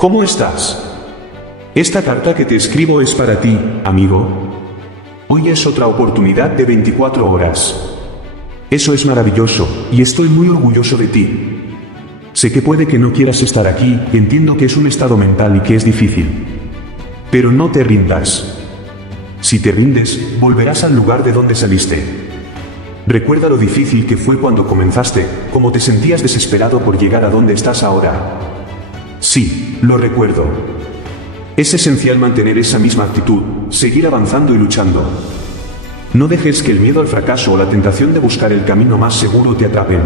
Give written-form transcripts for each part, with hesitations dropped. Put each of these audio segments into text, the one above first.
¿Cómo estás? Esta carta que te escribo es para ti, amigo. Hoy es otra oportunidad de 24 horas. Eso es maravilloso, y estoy muy orgulloso de ti. Sé que puede que no quieras estar aquí, entiendo que es un estado mental y que es difícil. Pero no te rindas. Si te rindes, volverás al lugar de donde saliste. Recuerda lo difícil que fue cuando comenzaste, cómo te sentías desesperado por llegar a donde estás ahora. Sí, lo recuerdo. Es esencial mantener esa misma actitud, seguir avanzando y luchando. No dejes que el miedo al fracaso o la tentación de buscar el camino más seguro te atrapen.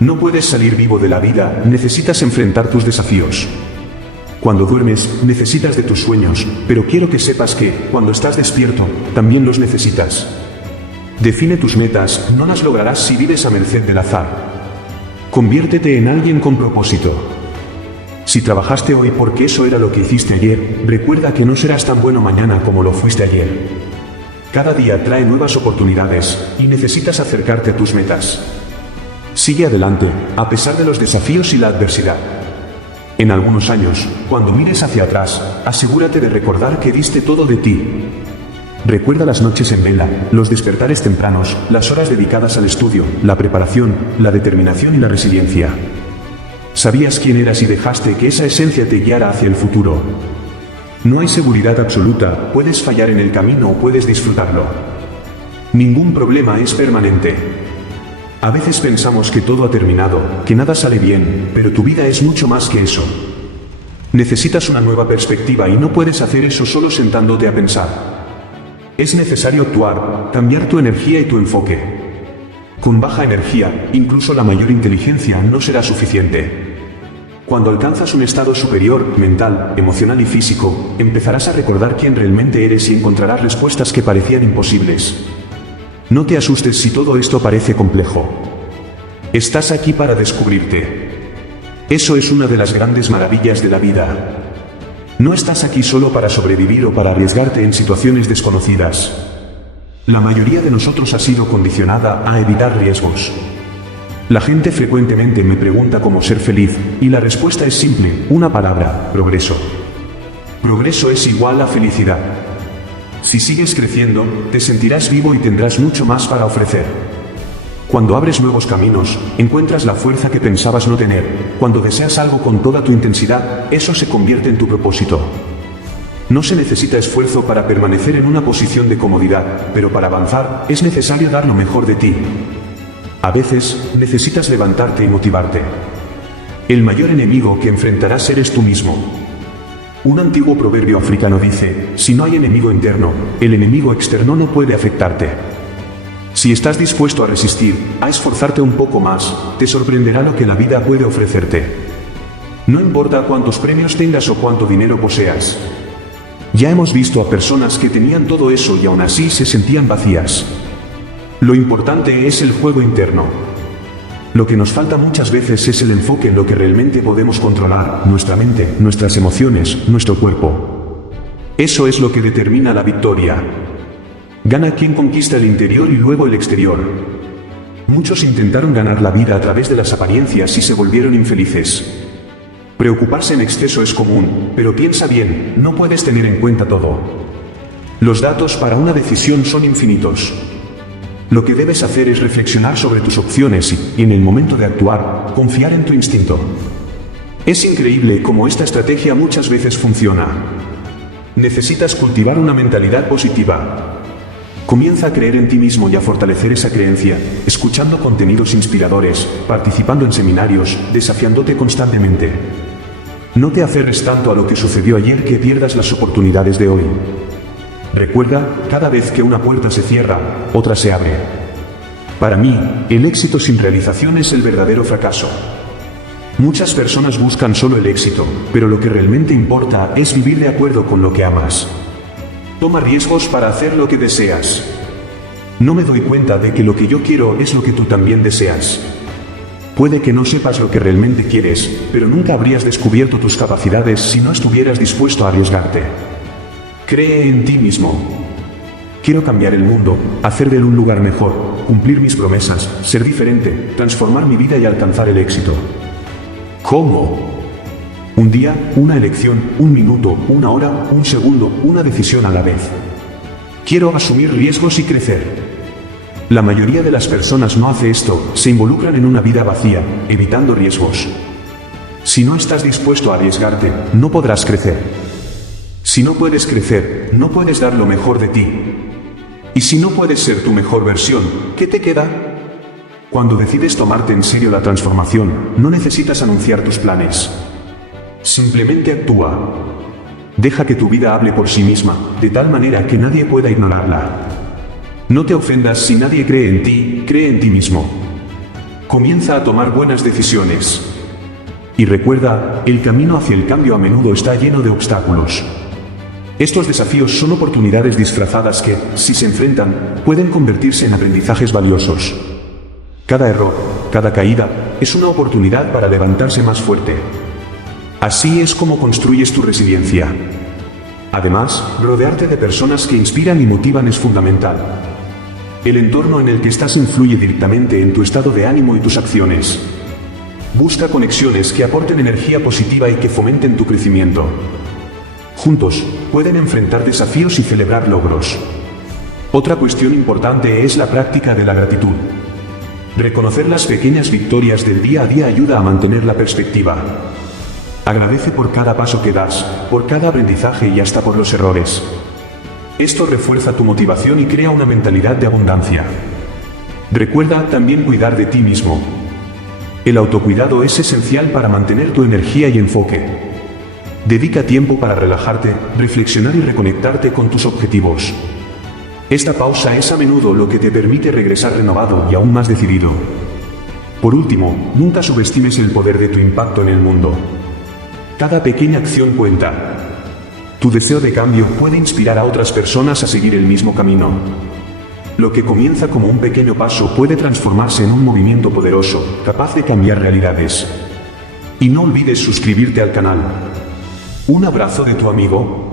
No puedes salir vivo de la vida, necesitas enfrentar tus desafíos. Cuando duermes, necesitas de tus sueños, pero quiero que sepas que, cuando estás despierto, también los necesitas. Define tus metas, no las lograrás si vives a merced del azar. Conviértete en alguien con propósito. Si trabajaste hoy porque eso era lo que hiciste ayer, recuerda que no serás tan bueno mañana como lo fuiste ayer. Cada día trae nuevas oportunidades, y necesitas acercarte a tus metas. Sigue adelante, a pesar de los desafíos y la adversidad. En algunos años, cuando mires hacia atrás, asegúrate de recordar que diste todo de ti. Recuerda las noches en vela, los despertares tempranos, las horas dedicadas al estudio, la preparación, la determinación y la resiliencia. Sabías quién eras y dejaste que esa esencia te guiara hacia el futuro. No hay seguridad absoluta, puedes fallar en el camino o puedes disfrutarlo. Ningún problema es permanente. A veces pensamos que todo ha terminado, que nada sale bien, pero tu vida es mucho más que eso. Necesitas una nueva perspectiva y no puedes hacer eso solo sentándote a pensar. Es necesario actuar, cambiar tu energía y tu enfoque. Con baja energía, incluso la mayor inteligencia no será suficiente. Cuando alcanzas un estado superior, mental, emocional y físico, empezarás a recordar quién realmente eres y encontrarás respuestas que parecían imposibles. No te asustes si todo esto parece complejo. Estás aquí para descubrirte. Eso es una de las grandes maravillas de la vida. No estás aquí solo para sobrevivir o para arriesgarte en situaciones desconocidas. La mayoría de nosotros ha sido condicionada a evitar riesgos. La gente frecuentemente me pregunta cómo ser feliz, y la respuesta es simple, una palabra: progreso. Progreso es igual a felicidad. Si sigues creciendo, te sentirás vivo y tendrás mucho más para ofrecer. Cuando abres nuevos caminos, encuentras la fuerza que pensabas no tener. Cuando deseas algo con toda tu intensidad, eso se convierte en tu propósito. No se necesita esfuerzo para permanecer en una posición de comodidad, pero para avanzar, es necesario dar lo mejor de ti. A veces, necesitas levantarte y motivarte. El mayor enemigo que enfrentarás eres tú mismo. Un antiguo proverbio africano dice: si no hay enemigo interno, el enemigo externo no puede afectarte. Si estás dispuesto a resistir, a esforzarte un poco más, te sorprenderá lo que la vida puede ofrecerte. No importa cuántos premios tengas o cuánto dinero poseas. Ya hemos visto a personas que tenían todo eso y aún así se sentían vacías. Lo importante es el juego interno. Lo que nos falta muchas veces es el enfoque en lo que realmente podemos controlar: nuestra mente, nuestras emociones, nuestro cuerpo. Eso es lo que determina la victoria. Gana quien conquista el interior y luego el exterior. Muchos intentaron ganar la vida a través de las apariencias y se volvieron infelices. Preocuparse en exceso es común, pero piensa bien, no puedes tener en cuenta todo. Los datos para una decisión son infinitos. Lo que debes hacer es reflexionar sobre tus opciones y, en el momento de actuar, confiar en tu instinto. Es increíble cómo esta estrategia muchas veces funciona. Necesitas cultivar una mentalidad positiva. Comienza a creer en ti mismo y a fortalecer esa creencia, escuchando contenidos inspiradores, participando en seminarios, desafiándote constantemente. No te aferres tanto a lo que sucedió ayer que pierdas las oportunidades de hoy. Recuerda, cada vez que una puerta se cierra, otra se abre. Para mí, el éxito sin realización es el verdadero fracaso. Muchas personas buscan solo el éxito, pero lo que realmente importa es vivir de acuerdo con lo que amas. Toma riesgos para hacer lo que deseas. No me doy cuenta de que lo que yo quiero es lo que tú también deseas. Puede que no sepas lo que realmente quieres, pero nunca habrías descubierto tus capacidades si no estuvieras dispuesto a arriesgarte. Cree en ti mismo. Quiero cambiar el mundo, hacer de él un lugar mejor, cumplir mis promesas, ser diferente, transformar mi vida y alcanzar el éxito. ¿Cómo? Un día, una elección, un minuto, una hora, un segundo, una decisión a la vez. Quiero asumir riesgos y crecer. La mayoría de las personas no hace esto, se involucran en una vida vacía, evitando riesgos. Si no estás dispuesto a arriesgarte, no podrás crecer. Si no puedes crecer, no puedes dar lo mejor de ti. Y si no puedes ser tu mejor versión, ¿qué te queda? Cuando decides tomarte en serio la transformación, no necesitas anunciar tus planes. Simplemente actúa. Deja que tu vida hable por sí misma, de tal manera que nadie pueda ignorarla. No te ofendas si nadie cree en ti, cree en ti mismo. Comienza a tomar buenas decisiones. Y recuerda, el camino hacia el cambio a menudo está lleno de obstáculos. Estos desafíos son oportunidades disfrazadas que, si se enfrentan, pueden convertirse en aprendizajes valiosos. Cada error, cada caída, es una oportunidad para levantarse más fuerte. Así es como construyes tu resiliencia. Además, rodearte de personas que inspiran y motivan es fundamental. El entorno en el que estás influye directamente en tu estado de ánimo y tus acciones. Busca conexiones que aporten energía positiva y que fomenten tu crecimiento. Juntos, pueden enfrentar desafíos y celebrar logros. Otra cuestión importante es la práctica de la gratitud. Reconocer las pequeñas victorias del día a día ayuda a mantener la perspectiva. Agradece por cada paso que das, por cada aprendizaje y hasta por los errores. Esto refuerza tu motivación y crea una mentalidad de abundancia. Recuerda también cuidar de ti mismo. El autocuidado es esencial para mantener tu energía y enfoque. Dedica tiempo para relajarte, reflexionar y reconectarte con tus objetivos. Esta pausa es a menudo lo que te permite regresar renovado y aún más decidido. Por último, nunca subestimes el poder de tu impacto en el mundo. Cada pequeña acción cuenta. Tu deseo de cambio puede inspirar a otras personas a seguir el mismo camino. Lo que comienza como un pequeño paso puede transformarse en un movimiento poderoso, capaz de cambiar realidades. Y no olvides suscribirte al canal. Un abrazo de tu amigo,